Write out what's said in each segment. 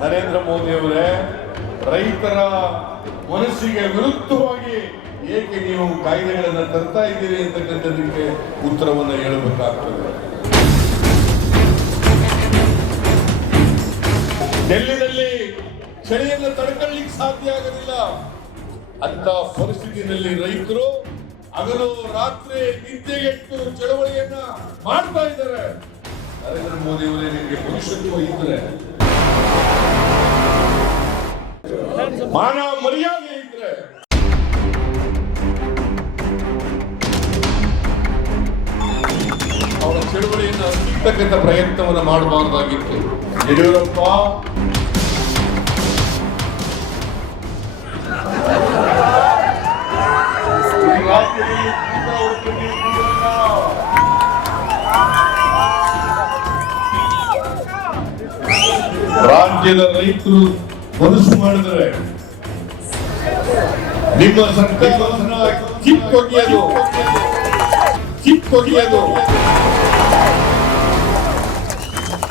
ನರೇಂದ್ರ ಮೋದಿ ಅವರೇ, ರೈತರ ಮನಸ್ಸಿಗೆ ವಿರುದ್ಧವಾಗಿ ಏಕೆ ನೀವು ಕಾಯ್ದೆಗಳನ್ನು ತರ್ತಾ ಇದ್ದೀರಿ ಅಂತಕ್ಕಂಥದಕ್ಕೆ ಉತ್ತರವನ್ನು ಹೇಳಬೇಕಾಗ್ತದೆ. ಡೆಲ್ಲಿನಲ್ಲಿ ಚಳಿಯನ್ನು ತಡ್ಕೊಳ್ಳಿಕ್ಕೆ ಸಾಧ್ಯ ಆಗೋದಿಲ್ಲ. ಅಂತ ಪರಿಸ್ಥಿತಿಯಲ್ಲಿ ರೈತರು ಹಗಲು ರಾತ್ರಿ ನಿದ್ದೆಗೆಟ್ಟು ಚಳವಳಿಯನ್ನ ಮಾಡ್ತಾ ಇದ್ದಾರೆ. ನರೇಂದ್ರ ಮೋದಿ ಅವರೇ, ನಿಮಗೆ ಭವಿಷ್ಯತ್ವ ಇದ್ರೆ, ಮಾನ ಮರ್ಯಾದೆ ಇದ್ರೆ ಅವರ ಚಳವಳಿಯನ್ನು ಹತ್ತಿಕ್ಕತಕ್ಕಂಥ ಪ್ರಯತ್ನವನ್ನು ಮಾಡಬಾರದಾಗಿತ್ತು. ಯಡಿಯೂರಪ್ಪ ರಾಜ್ಯದ ರೈತರು ಮನಸ್ಸು ಮಾಡಿದರೆ ನಿಮ್ಮ ಸರ್ಕಾರವನ್ನ ಕಿತ್ತೊಗೆಯೋದು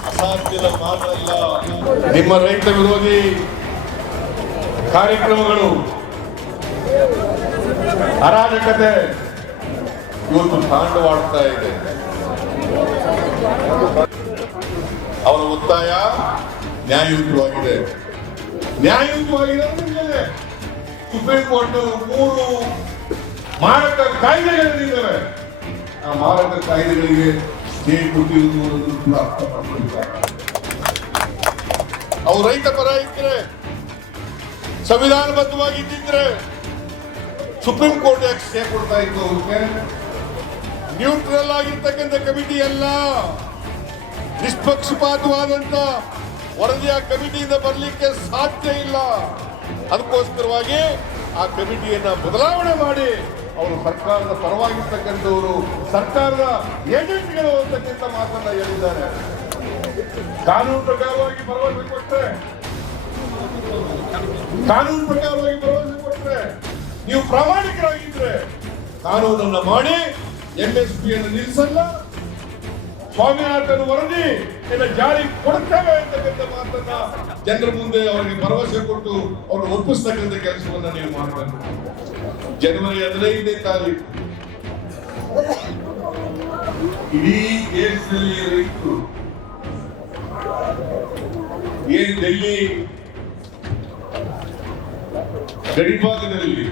ಅಸಾಧ್ಯದ ಮಾತಲ್ಲ. ನಿಮ್ಮ ರೈತ ವಿರೋಧಿ ಕಾರ್ಯಕ್ರಮಗಳು, ಅರಾಜಕತೆ ಇವತ್ತು ತಾಂಡವಾಡ್ತಾ ಇದೆ. ಅವರ ಒತ್ತಾಯ ನ್ಯಾಯಯುತವಾಗಿದೆ. ಸುಪ್ರೀಂ ಕೋರ್ಟ್ 3 ಮಾರಕ ಕಾಯ್ದೆಗಳಿದ್ದಾವೆ. ಆ ಮಾರಕ ಕಾಯ್ದೆಗಳಿಗೆ ಸ್ಟೇ ಕೊಟ್ಟಿರುವುದು ಅರ್ಥ ಮಾಡ್ಕೊಂಡಿದ್ದಾರೆ. ಅವ್ರು ರೈತ ಪರ ಇದ್ರೆ, ಸಂವಿಧಾನಬದ್ಧವಾಗಿದ್ದಿದ್ರೆ ಸುಪ್ರೀಂ ಕೋರ್ಟ್ ಯಾಕೆ ಸ್ಟೇ ಕೊಡ್ತಾ ಇತ್ತು? ಅವ್ರಿಗೆ ನ್ಯೂಟ್ರಲ್ ಆಗಿರ್ತಕ್ಕಂಥ ಕಮಿಟಿ ಅಲ್ಲ, ನಿಷ್ಪಕ್ಷಪಾತವಾದಂತ ವರದಿಯ ಕಮಿಟಿಯಿಂದ ಬರಲಿಕ್ಕೆ ಸಾಧ್ಯ ಇಲ್ಲ. ಅದಕ್ಕೋಸ್ಕರವಾಗಿ ಆ ಕಮಿಟಿಯನ್ನ ಬದಲಾವಣೆ ಮಾಡಿ ಅವರು ಸರ್ಕಾರದ ಪರವಾಗಿರ್ತಕ್ಕಂಥವರು, ಸರ್ಕಾರದ ಏಜೆಂಟ್ಗಳು ಅಂತಕ್ಕಂಥ ಮಾತನ್ನ ಹೇಳಿದ್ದಾರೆ. ಕಾನೂನು ಪ್ರಕಾರವಾಗಿ ಭರವಸೆ ಕೊಟ್ಟರೆ, ನೀವು ಪ್ರಾಮಾಣಿಕರಾಗಿದ್ರೆ ಕಾನೂನನ್ನ ಮಾಡಿ MSPಯನ್ನು ನಿಲ್ಲಿಸಲ್ಲ, ಸ್ವಾಮಿನಾಥನ್ ವರದಿ ಜಾರಿ ಕೊಡ್ತೇವೆ ಅಂತಕ್ಕಂಥ ಮಾತನ್ನ ಜನರ ಮುಂದೆ ಅವರಿಗೆ ಭರವಸೆ ಕೊಟ್ಟು ಅವ್ರನ್ನ ಒಪ್ಪಿಸ್ತಕ್ಕಂಥ ಕೆಲಸವನ್ನ ನೀವು ಮಾಡಬೇಕು. ಜನವರಿ 15ನೇ ತಾರೀಕು ಇಡೀ ದೇಶದಲ್ಲಿ ರೈತರು ಏನ್ ಡೆಲ್ಲಿ ಗಡಿಭಾಗದಲ್ಲಿ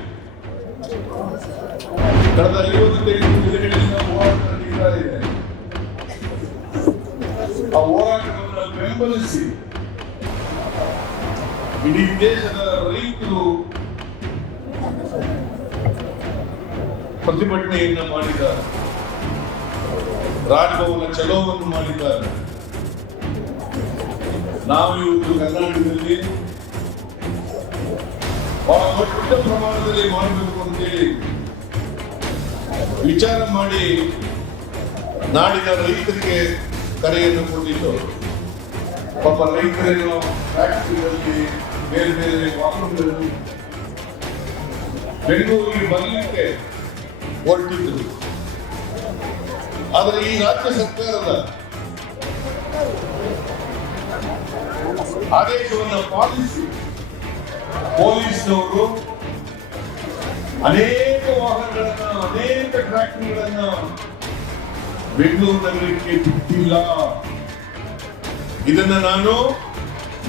ಕಳೆದ 58 ದಿನಗಳಿಂದ ಹೋರಾಟ ನಡೀತಾ ಇದೆ. ಆ ಹೋರಾಟವನ್ನು ಬೆಂಬಲಿಸಿ ಇಡೀ ದೇಶದ ರೈತರು ಪ್ರತಿಭಟನೆಯನ್ನ ಮಾಡಿದ್ದಾರೆ, ರಾಜಭವನ ಚಲೋವನ್ನು ಮಾಡಿದ್ದಾರೆ. ನಾವು ಇವತ್ತು ಕರ್ನಾಟಕದಲ್ಲಿ ಬಹಳ ದೊಡ್ಡ ಪ್ರಮಾಣದಲ್ಲಿ ಮಾಡಬೇಕು ಅಂತೇಳಿ ವಿಚಾರ ಮಾಡಿ ನಾಡಿನ ರೈತರಿಗೆ ಕರೆಯನ್ನು ಕೊಟ್ಟಿದ್ದು. ಪಾಪ ರೈತರೇನು ಫ್ಯಾಕ್ಟರಿಗಳಲ್ಲಿ ಬೇರೆ ಬೇರೆ ವಾಹನಗಳಲ್ಲಿ ಬೆಂಗಳೂರಿಗೆ ಬರಲಿಕ್ಕೆ ಹೊರಟಿದ್ರು. ಆದರೆ ಈ ರಾಜ್ಯ ಸರ್ಕಾರದ ಆದೇಶವನ್ನು ಪಾಲಿಸಿ ಪೊಲೀಸ್ನವರು ಅನೇಕ ವಾಹನಗಳನ್ನ, ಅನೇಕ ಟ್ರ್ಯಾಕ್ಟರ್ಗಳನ್ನ ಬೆಂಗಳೂರು ನಗರಕ್ಕೆ ಬಿಟ್ಟಿಲ್ಲ. ಇದನ್ನ ನಾನು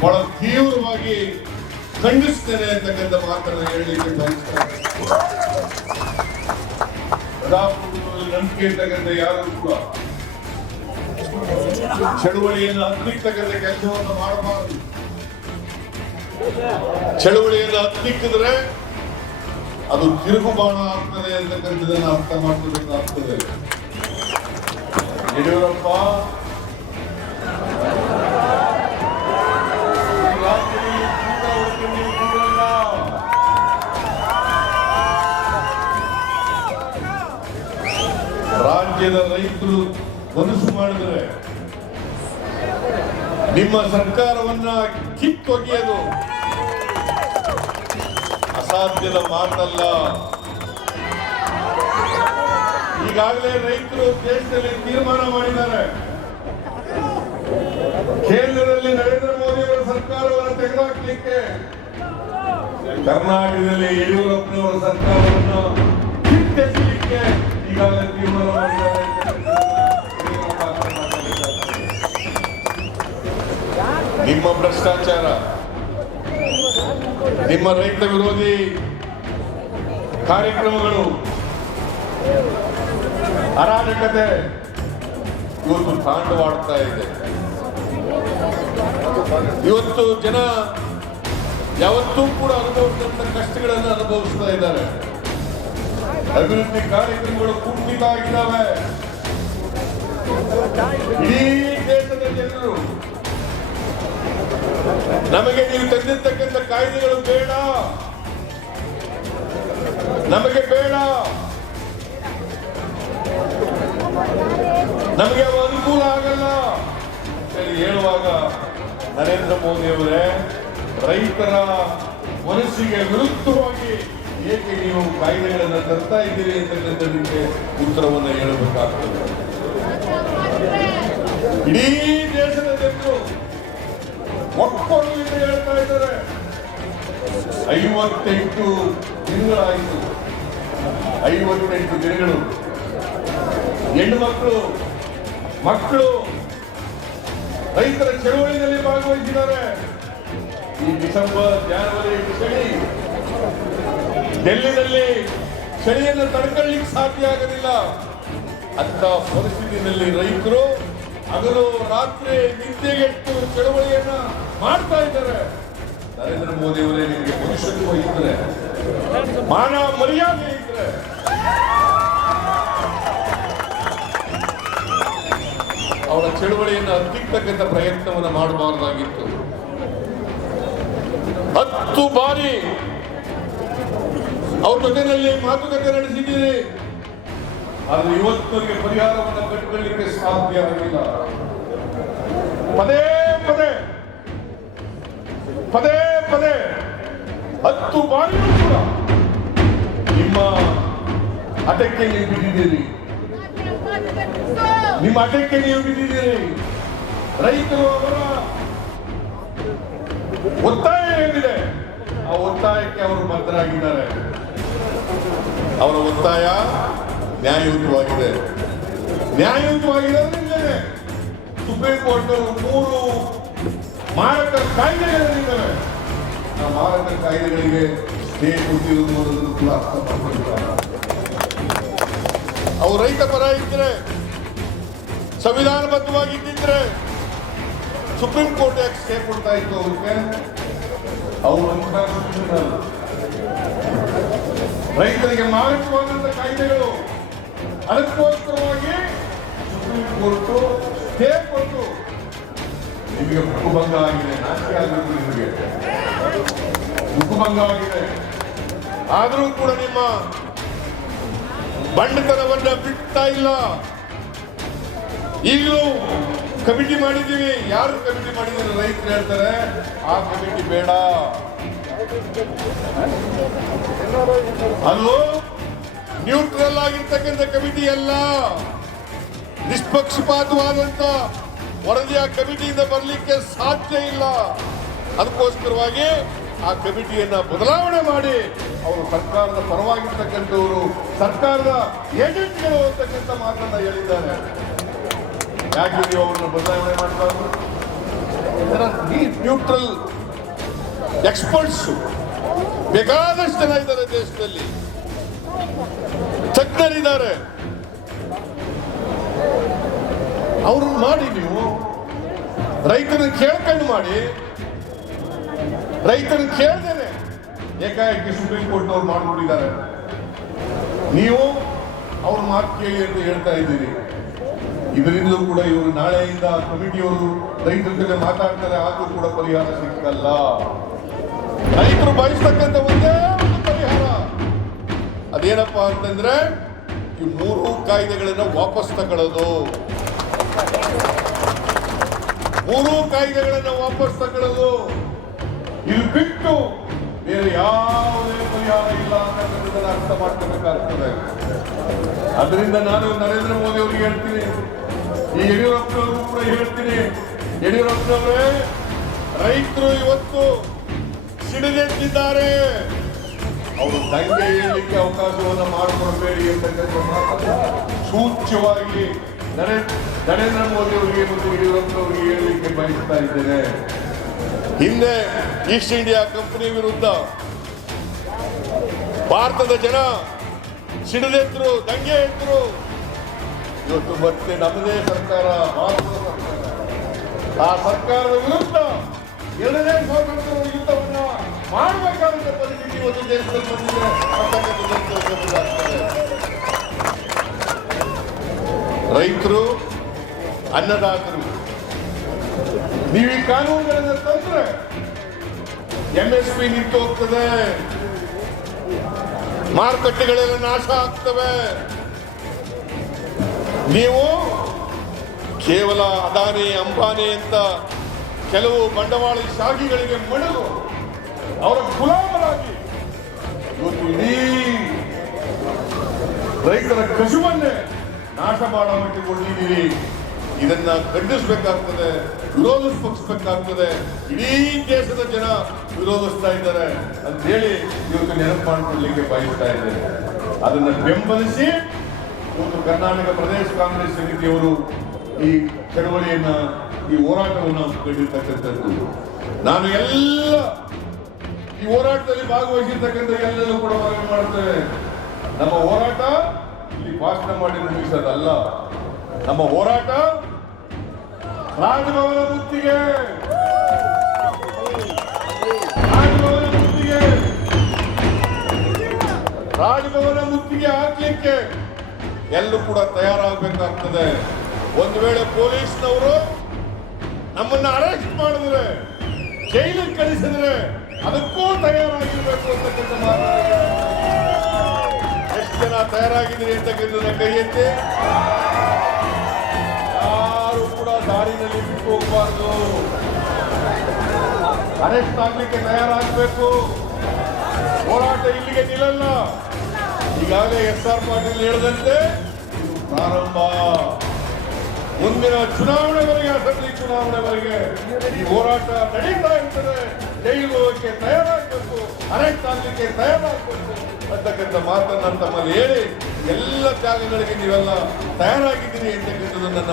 ಬಹಳ ತೀವ್ರವಾಗಿ ಖಂಡಿಸ್ತೇನೆ ಅಂತಕ್ಕಂಥ ಮಾತನ್ನ ಹೇಳಲಿಕ್ಕೆ ಬಯಸ್ತೇನೆ. ನಂಬಿಕೆ ಇರ್ತಕ್ಕಂಥ ಯಾರು ಕೂಡ ಚಳುವಳಿಯನ್ನು ಹತ್ತಿಕ್ಕತಕ್ಕಂಥ ಕೆಲಸವನ್ನು ಮಾಡಬಾರದು. ಚಳುವಳಿಯನ್ನು ಹತ್ತಿಕ್ಕಿದ್ರೆ ಅದು ತಿರುಗುಬಾಣ ಆಗ್ತದೆ ಅಂತಕ್ಕಂಥದನ್ನ ಅರ್ಥ ಮಾಡ್ಕೋಬೇಕಾಗ್ತದೆ. ಯಡಿಯೂರಪ್ಪ ರಾಜ್ಯದ ರೈತರು ಮನಸ್ಸು ಮಾಡಿದರೆ ನಿಮ್ಮ ಸರ್ಕಾರವನ್ನ ಕಿತ್ತೊಗೆಯೋದು ಅಸಾಧ್ಯದ ಮಾತಲ್ಲ. ಈಗಾಗಲೇ ರೈತರು ದೇಶದಲ್ಲಿ ತೀರ್ಮಾನ ಮಾಡಿದ್ದಾರೆ. ಕೇಂದ್ರದಲ್ಲಿ ನರೇಂದ್ರ ಮೋದಿ ಅವರ ಸರ್ಕಾರವನ್ನು ತೆಗೆದುಹಾಕಲಿಕ್ಕೆ ಕರ್ನಾಟಕದಲ್ಲಿ ಯಡಿಯೂರಪ್ಪನವರ ಸರ್ಕಾರವನ್ನು ಕಿತ್ತೆಸಲಿಕ್ಕೆ ಈಗಾಗಲೇ ತೀರ್ಮಾನ ಮಾಡಿದ್ದಾರೆ. ನಿಮ್ಮ ಭ್ರಷ್ಟಾಚಾರ, ನಿಮ್ಮ ರೈತ ವಿರೋಧಿ ಕಾರ್ಯಕ್ರಮಗಳು, ಅರಾಜಕತೆ ಇವತ್ತು ತಾಂಡವಾಡ್ತಾ ಇದೆ. ಇವತ್ತು ಜನ ಯಾವತ್ತೂ ಕೂಡ ಅನುಭವಿಸಿದಂತ ಕಷ್ಟಗಳನ್ನು ಅನುಭವಿಸ್ತಾ ಇದ್ದಾರೆ. ಅಭಿವೃದ್ಧಿ ಕಾರ್ಯಕ್ರಮಗಳು ಕುಂಠಿತ ಆಗಿದ್ದಾವೆ. ಇಡೀ ದೇಶದ ಜನರು ನಮಗೆ ನೀವು ತಂದಿರ್ತಕ್ಕಂಥ ಕಾಯ್ದೆಗಳು ಬೇಡ, ನಮಗೆ ಬೇಡ, ನಮಗೆ ಅವು ಅನುಕೂಲ ಆಗಲ್ಲ ಹೇಳಿ ಹೇಳುವಾಗ ನರೇಂದ್ರ ಮೋದಿ ಅವರೇ, ರೈತರ ಮನಸ್ಸಿಗೆ ವಿರುದ್ಧವಾಗಿ ಏಕೆ ನೀವು ಕಾಯ್ದೆಗಳನ್ನು ತರ್ತಾ ಇದ್ದೀರಿ ಅಂತಕ್ಕಂಥದಕ್ಕೆ ಉತ್ತರವನ್ನು ಹೇಳಬೇಕಾಗ್ತದೆ. ಇಡೀ ದೇಶದ ಜನರು ಒಕ್ಕೊರಲಿಂದ ಹೇಳ್ತಾ ಇದ್ದಾರೆ. 58 ದಿನಗಳಾಯಿತು. 58 ದಿನಗಳು ಹೆಣ್ಣು ಮಕ್ಕಳು ರೈತರ ಚಳವಳಿಯಲ್ಲಿ ಭಾಗವಹಿಸಿದ್ದಾರೆ. ಈ ಡಿಸೆಂಬರ್, ಜನವರಿ ಚಳಿ, ಡೆಲ್ಲಿನಲ್ಲಿ ಚಳಿಯನ್ನು ತಡ್ಕೊಳ್ಳಿಕ್ಕೆ ಸಾಧ್ಯ ಆಗೋದಿಲ್ಲ. ಅಂತ ಪರಿಸ್ಥಿತಿಯಲ್ಲಿ ರೈತರು ಹಗಲು ರಾತ್ರಿ ನಿದ್ದೆಗೆಟ್ಟು ಚಳವಳಿಯನ್ನ ಮಾಡ್ತಾ ಇದ್ದಾರೆ. ನರೇಂದ್ರ ಮೋದಿ ಅವರೇ, ನಿಮಗೆ ಮನುಷ್ಯತ್ವ ಇದ್ರೆ, ಮಾನ ಮರ್ಯಾದೆ ಇದ್ರೆ ಅವರ ಚಳವಳಿಯನ್ನು ಹತ್ತಿಕ್ಕತಕ್ಕಂಥ ಪ್ರಯತ್ನವನ್ನು ಮಾಡಬಾರದಾಗಿತ್ತು. 10 ಬಾರಿ ಅವ್ರ ಜೊತೆಯಲ್ಲಿ ಮಾತುಕತೆ ನಡೆಸಿದ್ದೀರಿ, ಆದರೆ ಇವತ್ತವರಿಗೆ ಪರಿಹಾರವನ್ನು ಕಟ್ಟಿಕೊಳ್ಳಲಿಕ್ಕೆ ಸಾಧ್ಯ ಆಗಿಲ್ಲ. ಪದೇ ಪದೇ 10 ಬಾರಿಯೂ ಕೂಡ ನಿಮ್ಮ ಹಠಕ್ಕೆ ನೀವು ಬಿದ್ದಿದ್ದೀರಿ. ರೈತರು ಅವರ ಒತ್ತಾಯ ಏನಿದೆ ಆ ಒತ್ತಾಯಕ್ಕೆ ಅವರು ಬದ್ಧರಾಗಿದ್ದಾರೆ. ಅವರ ಒತ್ತಾಯ ನ್ಯಾಯಯುತವಾಗಿದೆ. ನ್ಯಾಯಯುತವಾಗಿರೋದ್ರಿಂದಲೇ ಸುಪ್ರೀಂ ಕೋರ್ಟ್ 3 ಮಾರಕ ಕಾಯ್ದೆಗಳಿದ್ದಾವೆ. ಆ ಮಾರಕ ಕಾಯ್ದೆಗಳಿಗೆ ಸ್ಟೇ ಕೊಟ್ಟಿರುವುದು ಕೂಡ ಅರ್ಥ ಮಾಡ್ಕೊಂಡಿದ್ದಾರೆ. ಅವರು ರೈತ ಪರ ಇದ್ರೆ, ಸಂವಿಧಾನಬದ್ಧವಾಗಿದ್ದಿದ್ರೆ ಸುಪ್ರೀಂ ಕೋರ್ಟ್ ಯಾಕೆ ಸ್ಟೇ ಕೊಡ್ತಾ ಇತ್ತು? ಅವ್ರಿಗೆ ಅವರು ರೈತರಿಗೆ ಮಾರಕವಾದಂತ ಕಾಯ್ದೆಗಳು, ಅದಕ್ಕೋಸ್ಕರವಾಗಿ ಸುಪ್ರೀಂ ಕೋರ್ಟ್ ಸ್ಟೇ ಕೊಟ್ಟು ನಿಮಗೆ ಹಕ್ಕುಭಂಗ ಆಗಿದೆ. ನಾಚಿಕೆ ಆಗಬೇಕು, ನಿಮಗೆ ಹಕ್ಕುಭಂಗ ಆಗಿದೆ. ಆದರೂ ಕೂಡ ನಿಮ್ಮ ಬಂಡತನವನ್ನ ಬಿಡ್ತಾ ಇಲ್ಲ. ಈಗಲೂ ಕಮಿಟಿ ಮಾಡಿದ್ದೀವಿ. ಯಾರು ಕಮಿಟಿ ಮಾಡಿದ್ದೀರಿ? ರೈತರು ಹೇಳ್ತಾರೆ ಆ ಕಮಿಟಿ ಬೇಡ. ಅದು ನ್ಯೂಟ್ರಲ್ ಆಗಿರ್ತಕ್ಕಂಥ ಕಮಿಟಿ ಅಲ್ಲ, ನಿಷ್ಪಕ್ಷಪಾತವಾದಂತ ವರದಿಯ ಕಮಿಟಿಯಿಂದ ಬರಲಿಕ್ಕೆ ಸಾಧ್ಯ ಇಲ್ಲ. ಅದಕ್ಕೋಸ್ಕರವಾಗಿ ಆ ಕಮಿಟಿಯನ್ನ ಬದಲಾವಣೆ ಮಾಡಿ ಅವರು ಸರ್ಕಾರದ ಪರವಾಗಿರ್ತಕ್ಕಂಥವರು, ಸರ್ಕಾರದ ಏಜೆಂಟ್ಗಳು ಅಂತಕ್ಕಂಥ ಮಾತನ್ನ ಹೇಳಿದ್ದಾರೆ. ಯಾಕೆ ನೀವು ಅವರನ್ನು ಬದಲಾವಣೆ ಮಾಡಬಾರ್ದು? ನ್ಯೂಟ್ರಲ್ ಎಕ್ಸ್ಪರ್ಟ್ಸ್ ಬೇಕಾದಷ್ಟು ಜನ ಇದ್ದಾರೆ ದೇಶದಲ್ಲಿ, ತಜ್ಞರಿದ್ದಾರೆ. ಅವ್ರನ್ನ ಮಾಡಿ, ನೀವು ರೈತರನ್ನ ಕೇಳ್ಕೊಂಡು ಮಾಡಿ. ರೈತರನ್ನ ಕೇಳ್ದೇನೆ ಏಕಾಏಕಿ ಸುಪ್ರೀಂ ಕೋರ್ಟ್ ಅವ್ರು ಮಾಡಿಬಿಟ್ಟಿದ್ದಾರೆ. ನೀವು ಅವ್ರ ಮಾತು ಕೇಳಿ ಅಂತ ಹೇಳ್ತಾ ಇದ್ದೀರಿ. ಇದರಿಂದಲೂ ಕೂಡ ಇವರು ನಾಳೆಯಿಂದ ಕಮಿಟಿಯವರು ರೈತರ ಜೊತೆ ಮಾತಾಡ್ತಾರೆ, ಆದ್ರೂ ಕೂಡ ಪರಿಹಾರ ಸಿಕ್ಕಲ್ಲ. ರೈತರು ಬಯಸ್ತಕ್ಕಂಥ ಒಂದೇ ಒಂದು ಪರಿಹಾರ ಅದೇನಪ್ಪಾ ಅಂತಂದ್ರೆ ಈ 3 ಕಾಯ್ದೆಗಳನ್ನು ವಾಪಸ್ ತಗೊಳ್ಳೋದು. 3 ಕಾಯ್ದೆಗಳನ್ನು ವಾಪಸ್ ತಗೊಳ್ಳೋದು. ಇಲ್ಲಿ ಬಿಟ್ಟು ಬೇರೆ ಯಾವುದೇ ಪರಿಹಾರ ಇಲ್ಲ ಅನ್ನೋದನ್ನ ಅರ್ಥ ಮಾಡ್ಕೋಬೇಕಾಗ್ತದೆ. ಅದರಿಂದ ನಾನು ನರೇಂದ್ರ ಮೋದಿ ಅವರಿಗೆ ಹೇಳ್ತೀನಿ, ಈ ಯಡಿಯೂರಪ್ಪನವರು ಕೂಡ ಹೇಳ್ತೀನಿ, ಯಡಿಯೂರಪ್ಪನವರೇ ರೈತರು ಇವತ್ತು ಸಿಡಿದೆದ್ದಿದ್ದಾರೆ. ಅವರು ದಂಗೆ ಏಳಲಿಕ್ಕೆ ಅವಕಾಶವನ್ನು ಮಾಡಿಕೊಡಬೇಡಿ ಅಂತಕ್ಕಂಥ ಸೂಚ್ಯವಾಗಿ ನರೇಂದ್ರ ಮೋದಿ ಅವರಿಗೆ ಮತ್ತು ಯಡಿಯೂರಪ್ಪನವರಿಗೆ ಹೇಳಲಿಕ್ಕೆ ಬಯಸ್ತಾ ಇದ್ದೇನೆ. ಹಿಂದೆ ಈಸ್ಟ್ ಇಂಡಿಯಾ ಕಂಪನಿ ವಿರುದ್ಧ ಭಾರತದ ಜನ ಸಿಡಿದೆದ್ರು, ದಂಗೆ ಎದ್ರು. ಇವತ್ತು ಮತ್ತೆ ನಮ್ಮದೇ ಸರ್ಕಾರ, ಭಾರತದ ಸರ್ಕಾರ, ಆ ಸರ್ಕಾರದ ವಿರುದ್ಧ ಎರಡನೇ ಸ್ವಾತಂತ್ರ್ಯ ಯುದ್ಧವನ್ನ ಮಾಡಬೇಕಾದಂತ ಪರಿಸ್ಥಿತಿ ಇವತ್ತು ದೇಶದಲ್ಲಿ ಬಂದಿದೆ. ರೈತರು, ಅನ್ನದಾತರು, ನೀವು ಈ ಕಾನೂನುಗಳನ್ನು ತಂದ್ರೆ MSP ನಿಂತು ಹೋಗ್ತದೆ, ಮಾರುಕಟ್ಟೆಗಳೆಲ್ಲ ನಾಶ ಆಗ್ತವೆ. ನೀವು ಕೇವಲ ಅದಾನಿ, ಅಂಬಾನಿ ಅಂತ ಕೆಲವು ಬಂಡವಾಳ ಶಾಹಿಗಳಿಗೆ ಮಣಿದು ಅವರ ಗುಲಾಮರಾಗಿ ಇವತ್ತು ಇಡೀ ರೈತರ ಕಸುವನ್ನೇ ನಾಶ ಮಾಡಿಕೊಂಡಿದ್ದೀರಿ. ಇದನ್ನ ಖಂಡಿಸಬೇಕಾಗ್ತದೆ, ವಿರೋಧಿಸಬೇಕಾಗ್ತದೆ. ಇಡೀ ದೇಶದ ಜನ ವಿರೋಧಿಸ್ತಾ ಇದ್ದಾರೆ ಅಂತ ಹೇಳಿ ಇವತ್ತು ನೆನಪು ಮಾಡಿಕೊಳ್ಳಲಿಕ್ಕೆ ಬಯಸ್ತಾ ಇದ್ದಾರೆ. ಅದನ್ನು ಬೆಂಬಲಿಸಿ ಇವತ್ತು ಕರ್ನಾಟಕ ಪ್ರದೇಶ ಕಾಂಗ್ರೆಸ್ ಸಮಿತಿಯವರು ಈ ಚಳವಳಿಯನ್ನ, ಈ ಹೋರಾಟವನ್ನು ಕಂಡಿರ್ತಕ್ಕಂಥದ್ದು. ನಾನು ಎಲ್ಲ ಈ ಹೋರಾಟದಲ್ಲಿ ಭಾಗವಹಿಸಿರ್ತಕ್ಕಂಥ ಎಲ್ಲರೂ ಕೂಡ ಮನವಿ ಮಾಡ್ತೇವೆ. ನಮ್ಮ ಹೋರಾಟ ಇಲ್ಲಿ ಭಾಷಣ ಮಾಡಿ ಮುಗಿಸೋದಲ್ಲ. ನಮ್ಮ ಹೋರಾಟ ರಾಜಭವನ ಮುತ್ತಿಗೆ, ರಾಜಭವನ ಮುತ್ತಿಗೆ ಹಾಕ್ಲಿಕ್ಕೆ ಎಲ್ಲರೂ ಕೂಡ ತಯಾರಾಗಬೇಕಾಗ್ತದೆ. ಒಂದು ವೇಳೆ ಪೊಲೀಸ್ನವರು ನಮ್ಮನ್ನ ಅರೆಸ್ಟ್ ಮಾಡಿದ್ರೆ, ಜೈಲಿಗೆ ಕಳಿಸಿದ್ರೆ ಅದಕ್ಕೂ ತಯಾರಾಗಿರ್ಬೇಕು ಅಂತಕ್ಕಂಥ ಮಾತು. ಎಷ್ಟು ಜನ ತಯಾರಾಗಿದ್ದೀರಿ ಅಂತಕ್ಕಂಥದ್ದು ಕೈ ಎತ್ತಿ. ಯಾರು ಕೂಡ ದಾರಿನಲ್ಲಿ ಬಿಟ್ಟು ಹೋಗಬಾರ್ದು. ಅರೆಸ್ಟ್ ಆಗ್ಲಿಕ್ಕೆ ತಯಾರಾಗಬೇಕು. ಹೋರಾಟ ಇಲ್ಲಿಗೆ ನಿಲ್ಲಲ್ಲ. ಈಗಾಗಲೇ SR ಪಾಟೀಲ್ ಹೇಳಿದಂತೆ ಇದು ಪ್ರಾರಂಭ. ಮುಂದಿನ ಚುನಾವಣೆವರೆಗೆ, ಅಸೆಂಬ್ಲಿ ಚುನಾವಣೆವರೆಗೆ ಈ ಹೋರಾಟ ನಡೀತಾ ಇರ್ತದೆ. ಜೈಲು ಹೋಗಕ್ಕೆ ತಯಾರಾಗಬೇಕು, ಅರೆಸ್ಟ್ ಆಗ್ಲಿಕ್ಕೆ ತಯಾರಾಗಬೇಕು ಅಂತಕ್ಕಂಥ ಮಾತನ್ನ ತಮ್ಮಲ್ಲಿ ಹೇಳಿ, ಎಲ್ಲ ತ್ಯಾಗಗಳಿಗೆ ನೀವೆಲ್ಲ ತಯಾರಾಗಿದ್ದೀರಿ ಅಂತಕ್ಕಂಥದ್ದು ನನ್ನ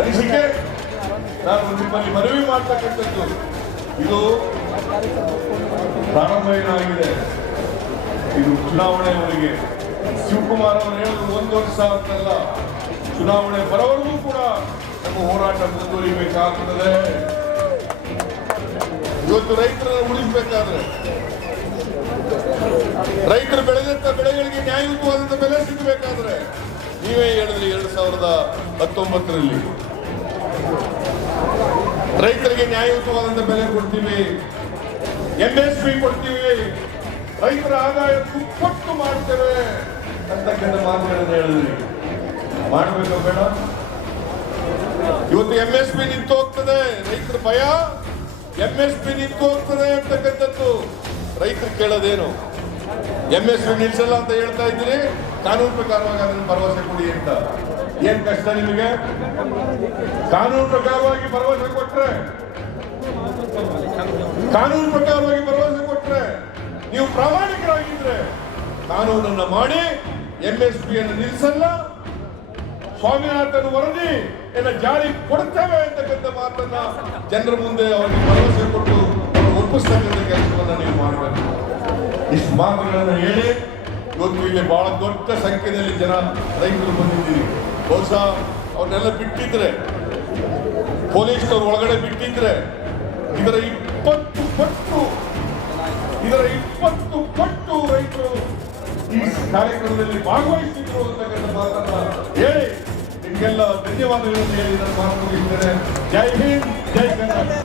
ಅನಿಸಿಕೆ. ನಾನು ನಿಮ್ಮಲ್ಲಿ ಮನವಿ ಮಾಡ್ತಕ್ಕಂಥದ್ದು, ಇದು ಪ್ರಾರಂಭ ಏನಾಗಿದೆ, ಇದು ಚುನಾವಣೆಯವರೆಗೆ. ಶಿವಕುಮಾರ್ ಅವರು ಹೇಳಿದ್ರು 1 ವರ್ಷ ಅಂತಲ್ಲ, ಚುನಾವಣೆ ಬರೋವರೆಗೂ ಕೂಡ ನಮ್ಮ ಹೋರಾಟ ಮುಂದುವರಿಬೇಕಾಗ್ತದೆ. ಇವತ್ತು ರೈತರನ್ನು ಉಳಿಸಬೇಕಾದ್ರೆ, ರೈತರು ಬೆಳೆದಂತ ಬೆಳೆಗಳಿಗೆ ನ್ಯಾಯಯುತವಾದಂತ ಬೆಲೆ ಸಿಗಬೇಕಾದ್ರೆ, ನೀವೇ ಹೇಳಿದ್ರಿ 2019ರಲ್ಲಿ ರೈತರಿಗೆ ನ್ಯಾಯಯುತವಾದಂತ ಬೆಲೆ ಕೊಡ್ತೀವಿ, MSP ಕೊಡ್ತೀವಿ, ರೈತರ ಆದಾಯ ದುಪ್ಪಟ್ಟು ಮಾಡ್ತೇವೆ ಅಂತಕ್ಕಂಥ ಮಾತುಗಳನ್ನು ಹೇಳಿದ್ರಿ. ಮಾಡಬೇಕು ಬೇಡ? ಇವತ್ತು MSP ನಿಂತು ಹೋಗ್ತದೆ. ರೈತರ ಭಯ MSP ನಿಂತು ಹೋಗ್ತದೆ ಅಂತಕ್ಕಂಥದ್ದು. ರೈತರು ಕೇಳೋದೇನು? MSP ನಿಲ್ಸಲ್ಲ ಅಂತ ಹೇಳ್ತಾ ಇದ್ದೀರಿ, ಕಾನೂನು ಪ್ರಕಾರವಾಗಿ ಅದನ್ನು ಭರವಸೆ ಕೊಡಿ ಅಂತ. ಏನ್ ಕಷ್ಟ ನಿಮಗೆ? ಕಾನೂನು ಪ್ರಕಾರವಾಗಿ ಭರವಸೆ ಕೊಟ್ರೆ, ಕಾನೂನು ಪ್ರಕಾರವಾಗಿ ಭರವಸೆ ಕೊಟ್ರೆ, ನೀವು ಪ್ರಾಮಾಣಿಕರಾಗಿದ್ರೆ ಕಾನೂನನ್ನ ಮಾಡಿ MSPಯನ್ನು ನಿಲ್ಲಿಸಲ್ಲ, ಸ್ವಾಮಿನಾಥನ್ ವರದಿ ಜಾರಿ ಕೊಡ್ತೇವೆ ಅಂತಕ್ಕಂಥ ಮಾತನ್ನ ಜನರ ಮುಂದೆ ಅವರಿಗೆ ಭರವಸೆ ಕೊಟ್ಟು ಒಪ್ಪಿಸ್ತಕ್ಕಂಥ ಕೆಲಸವನ್ನ ನೀವು ಮಾಡಬೇಕು. ಇಷ್ಟು ಮಾತುಗಳನ್ನು ಹೇಳಿ ಇವತ್ತು ಇಲ್ಲಿ ಬಹಳ ದೊಡ್ಡ ಸಂಖ್ಯೆಯಲ್ಲಿ ಜನ ರೈತರು ಬಂದಿದ್ದೀರಿ. ಬಹುಶಃ ಅವ್ರನ್ನೆಲ್ಲ ಬಿಟ್ಟಿದ್ರೆ, ಪೊಲೀಸ್ನವ್ರು ಒಳಗಡೆ ಬಿಟ್ಟಿದ್ರೆ ಇದರ 20 ಪಟ್ಟು ರೈತರು ಈ ಕಾರ್ಯಕ್ರಮದಲ್ಲಿ ಭಾಗವಹಿಸಿದ್ರು ಅಂತಕ್ಕಂಥ ಮಾತನ್ನ ಹೇಳಿ ನಿಮಗೆಲ್ಲ ಧನ್ಯವಾದಗಳನ್ನು ಹೇಳಿ ನಾನು ಮಾತು ಮುಗಿಸ್ತೇನೆ. ಜೈ ಹಿಂದ್, ಜೈ ಕರ್ನಾಟಕ.